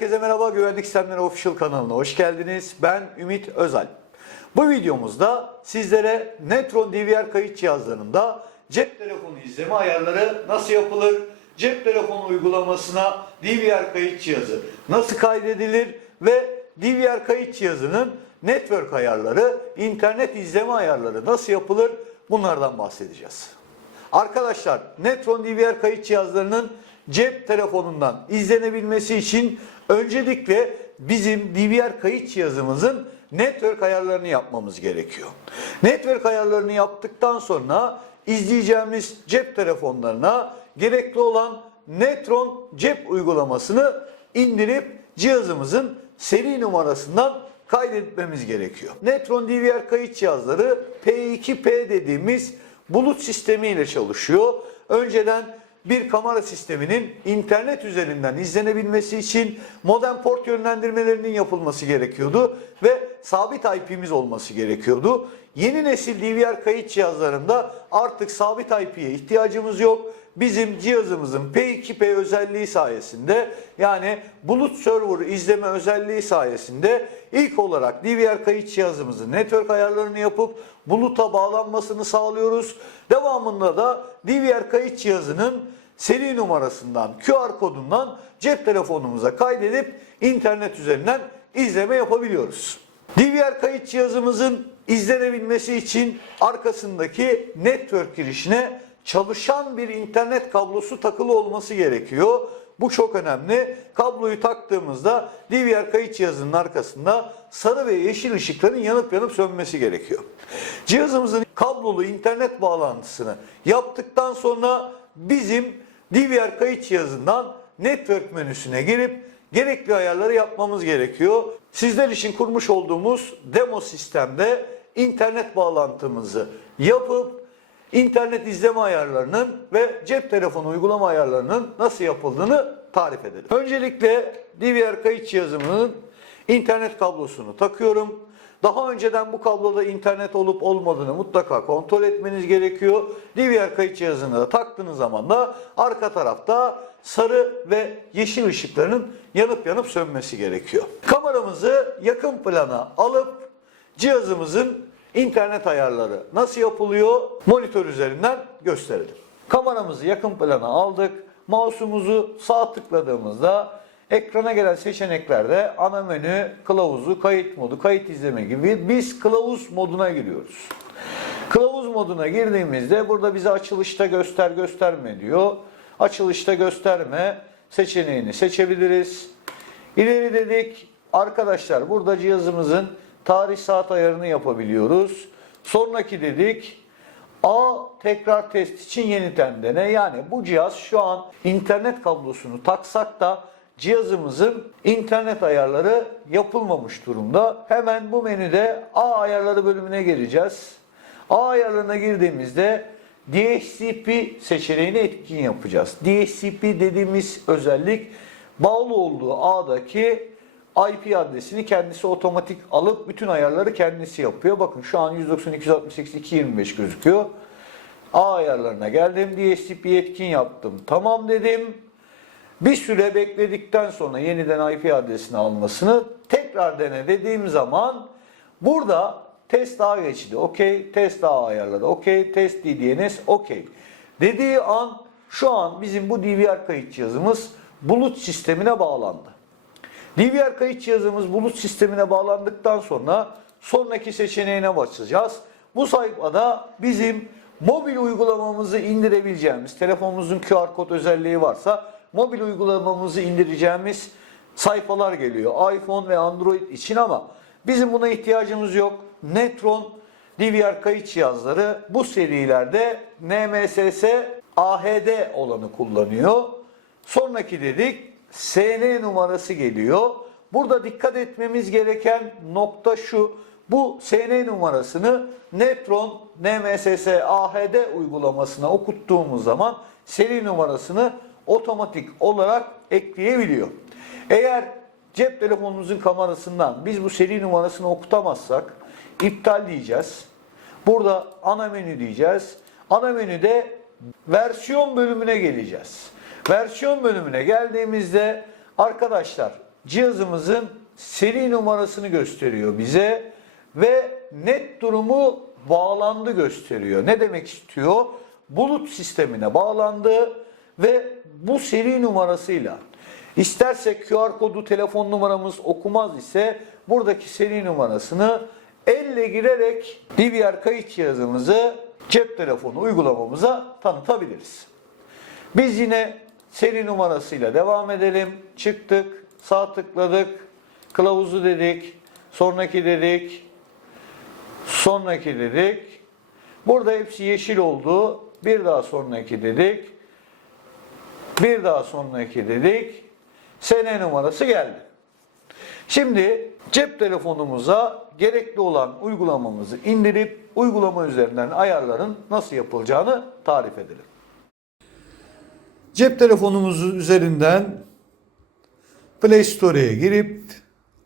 Herkese merhaba Güvenlik Sistemleri Official kanalına hoş geldiniz. Ben Ümit Özal. Bu videomuzda sizlere Netron DVR kayıt cihazlarında cep telefonu izleme ayarları nasıl yapılır? Cep telefonu uygulamasına DVR kayıt cihazı nasıl kaydedilir? Ve DVR kayıt cihazının network ayarları, internet izleme ayarları nasıl yapılır? Bunlardan bahsedeceğiz. Arkadaşlar Netron DVR kayıt cihazlarının cep telefonundan izlenebilmesi için öncelikle bizim DVR kayıt cihazımızın network ayarlarını yapmamız gerekiyor. Network ayarlarını yaptıktan sonra izleyeceğimiz cep telefonlarına gerekli olan Netron cep uygulamasını indirip cihazımızın seri numarasından kaydetmemiz gerekiyor. Netron DVR kayıt cihazları P2P dediğimiz bulut sistemiyle çalışıyor. Önceden bir kamera sisteminin internet üzerinden izlenebilmesi için modem port yönlendirmelerinin yapılması gerekiyordu ve sabit IP'miz olması gerekiyordu. Yeni nesil DVR kayıt cihazlarında artık sabit IP'ye ihtiyacımız yok. Bizim cihazımızın P2P özelliği sayesinde yani bulut server izleme özelliği sayesinde ilk olarak DVR kayıt cihazımızın network ayarlarını yapıp buluta bağlanmasını sağlıyoruz. Devamında da DVR kayıt cihazının seri numarasından, QR kodundan cep telefonumuza kaydedip internet üzerinden izleme yapabiliyoruz. DVR kayıt cihazımızın izlenebilmesi için arkasındaki network girişine çalışan bir internet kablosu takılı olması gerekiyor. Bu çok önemli. Kabloyu taktığımızda DVR kayıt cihazının arkasında sarı ve yeşil ışıkların yanıp yanıp sönmesi gerekiyor. Cihazımızın kablolu internet bağlantısını yaptıktan sonra bizim DVR kayıt cihazından network menüsüne girip gerekli ayarları yapmamız gerekiyor. Sizler için kurmuş olduğumuz demo sistemde internet bağlantımızı yapıp internet izleme ayarlarının ve cep telefonu uygulama ayarlarının nasıl yapıldığını tarif edelim. Öncelikle DVR kayıt cihazımın internet kablosunu takıyorum. Daha önceden bu kabloda internet olup olmadığını mutlaka kontrol etmeniz gerekiyor. DVR kayıt cihazını da taktığınız zaman da arka tarafta sarı ve yeşil ışıklarının yanıp yanıp sönmesi gerekiyor. Kameramızı yakın plana alıp cihazımızın internet ayarları nasıl yapılıyor monitör üzerinden gösterelim. Kameramızı yakın plana aldık. Mouse'umuzu sağ tıkladığımızda ekrana gelen seçeneklerde ana menü, kılavuzu, kayıt modu, kayıt izleme gibi biz kılavuz moduna giriyoruz. Kılavuz moduna girdiğimizde burada bize açılışta göster gösterme diyor. Açılışta gösterme seçeneğini seçebiliriz. İleri dedik. Arkadaşlar burada cihazımızın tarih saat ayarını yapabiliyoruz. Sonraki dedik. A tekrar test için yeniden dene. Yani bu cihaz şu an internet kablosunu taksak da cihazımızın internet ayarları yapılmamış durumda. Hemen bu menüde A ayarları bölümüne geleceğiz. A ayarlarına girdiğimizde DHCP seçeneğini etkin yapacağız. DHCP dediğimiz özellik bağlı olduğu A'daki IP adresini kendisi otomatik alıp bütün ayarları kendisi yapıyor. Bakın şu an 192.168.225 gözüküyor. A ayarlarına geldim. DHCP etkin yaptım. Tamam dedim. Bir süre bekledikten sonra yeniden IP adresini almasını tekrar dene dediğim zaman burada test A geçidi okey, test A ayarları okey, test DDNS okey. Dediği an şu an bizim bu DVR kayıt cihazımız bulut sistemine bağlandı. DVR kayıt cihazımız bulut sistemine bağlandıktan sonra sonraki seçeneğine basacağız. Bu sayfada bizim mobil uygulamamızı indirebileceğimiz, telefonumuzun QR kod özelliği varsa mobil uygulamamızı indireceğimiz sayfalar geliyor. iPhone ve Android için ama bizim buna ihtiyacımız yok. Netron DVR kayıt cihazları bu serilerde NMSS AHD olanı kullanıyor. Sonraki dedik SN numarası geliyor. Burada dikkat etmemiz gereken nokta şu. Bu SN numarasını Netron NMSS AHD uygulamasına okuttuğumuz zaman seri numarasını otomatik olarak ekleyebiliyor. Eğer cep telefonumuzun kamerasından biz bu seri numarasını okutamazsak iptal diyeceğiz. Burada ana menü diyeceğiz. Ana menüde versiyon bölümüne geleceğiz. Versiyon bölümüne geldiğimizde arkadaşlar cihazımızın seri numarasını gösteriyor bize ve net durumu bağlandı gösteriyor. Ne demek istiyor? Bulut sistemine bağlandı ve bu seri numarasıyla istersek QR kodu telefon numaramız okumaz ise buradaki seri numarasını elle girerek DVR kayıt cihazımızı cep telefonu uygulamamıza tanıtabiliriz. Biz yine seri numarasıyla devam edelim. Çıktık, sağ tıkladık, kılavuzu dedik, sonraki dedik, sonraki dedik. Burada hepsi yeşil oldu. Bir daha sonraki dedik. Bir daha sonraki dedik. Sene numarası geldi. Şimdi cep telefonumuza gerekli olan uygulamamızı indirip uygulama üzerinden ayarların nasıl yapılacağını tarif edelim. Cep telefonumuz üzerinden Play Store'ya girip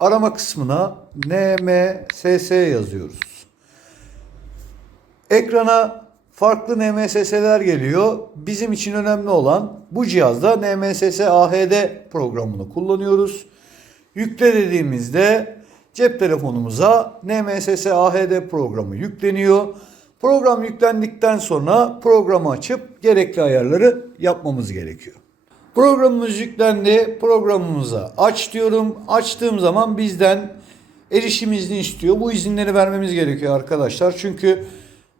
arama kısmına NMSS yazıyoruz. Ekrana farklı NMSS'ler geliyor. Bizim için önemli olan bu cihazda NMSS AHD programını kullanıyoruz. Yükle dediğimizde cep telefonumuza NMSS AHD programı yükleniyor. Program yüklendikten sonra programı açıp gerekli ayarları yapmamız gerekiyor. Programımız yüklendi. Programımıza aç diyorum. Açtığım zaman bizden erişim izni istiyor. Bu izinleri vermemiz gerekiyor arkadaşlar. Çünkü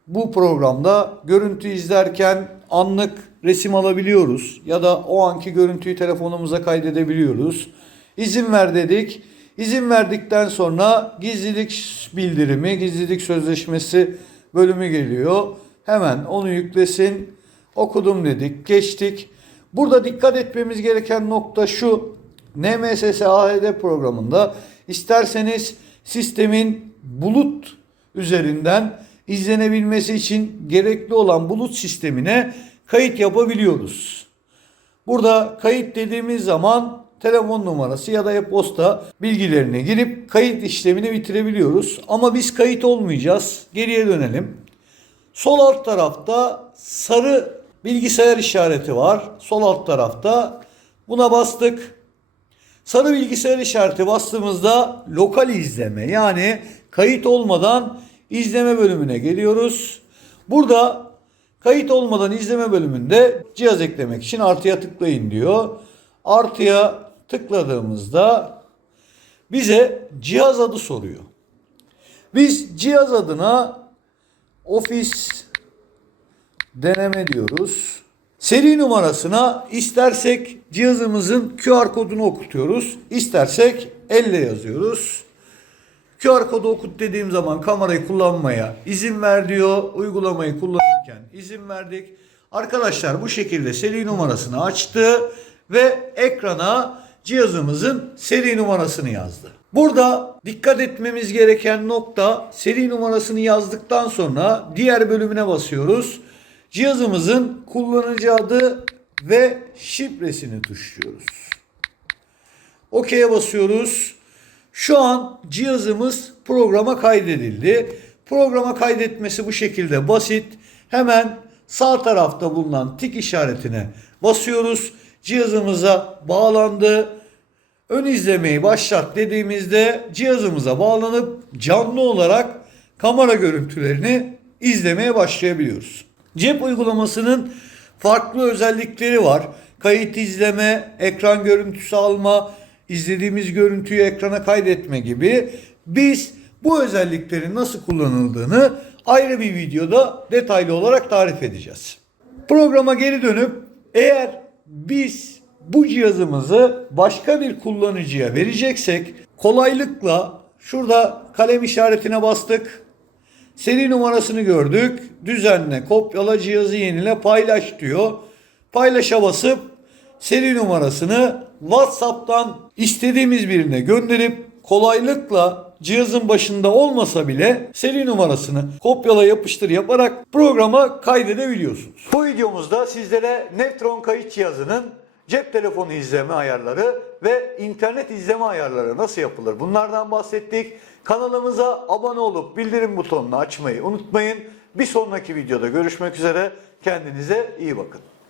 bu programda görüntü izlerken anlık resim alabiliyoruz ya da o anki görüntüyü telefonumuza kaydedebiliyoruz. İzin ver dedik. İzin verdikten sonra gizlilik bildirimi, gizlilik sözleşmesi bölümü geliyor. Hemen onu yüklesin. Okudum dedik, geçtik. Burada dikkat etmemiz gereken nokta şu. NMSS AHD programında isterseniz sistemin bulut üzerinden izlenebilmesi için gerekli olan bulut sistemine kayıt yapabiliyoruz. Burada kayıt dediğimiz zaman telefon numarası ya da e-posta bilgilerini girip kayıt işlemini bitirebiliyoruz. Ama biz kayıt olmayacağız. Geriye dönelim. Sol alt tarafta sarı bilgisayar işareti var. Sol alt tarafta. Buna bastık. Sarı bilgisayar işareti bastığımızda lokal izleme yani kayıt olmadan izleme bölümüne geliyoruz. Burada kayıt olmadan izleme bölümünde cihaz eklemek için artıya tıklayın diyor. Artıya tıkladığımızda bize cihaz adı soruyor. Biz cihaz adına Office deneme diyoruz. Seri numarasına istersek cihazımızın QR kodunu okutuyoruz. istersek elle yazıyoruz. QR kodu okut dediğim zaman kamerayı kullanmaya izin ver diyor. Uygulamayı kullanırken izin verdik. Arkadaşlar bu şekilde seri numarasını açtı ve ekrana cihazımızın seri numarasını yazdı. Burada dikkat etmemiz gereken nokta seri numarasını yazdıktan sonra diğer bölümüne basıyoruz. Cihazımızın kullanıcı adı ve şifresini tuşluyoruz. OK'ye basıyoruz. Şu an cihazımız programa kaydedildi. Programa kaydetmesi bu şekilde basit. Hemen sağ tarafta bulunan tik işaretine basıyoruz. Cihazımıza bağlandı. Ön izlemeyi başlat dediğimizde cihazımıza bağlanıp canlı olarak kamera görüntülerini izlemeye başlayabiliyoruz. Cep uygulamasının farklı özellikleri var. Kayıt izleme, ekran görüntüsü alma, izlediğimiz görüntüyü ekrana kaydetme gibi. Biz bu özelliklerin nasıl kullanıldığını ayrı bir videoda detaylı olarak tarif edeceğiz. Programa geri dönüp eğer biz bu cihazımızı başka bir kullanıcıya vereceksek kolaylıkla şurada kalem işaretine bastık. Seri numarasını gördük. Düzenle, kopyala cihazı yenile, paylaş diyor. Paylaşa basıp seri numarasını WhatsApp'tan istediğimiz birine gönderip kolaylıkla cihazın başında olmasa bile seri numarasını kopyala yapıştır yaparak programa kaydedebiliyorsunuz. Bu videomuzda sizlere Neutron kayıt cihazının cep telefonu izleme ayarları ve internet izleme ayarları nasıl yapılır bunlardan bahsettik. Kanalımıza abone olup bildirim butonunu açmayı unutmayın. Bir sonraki videoda görüşmek üzere. Kendinize iyi bakın.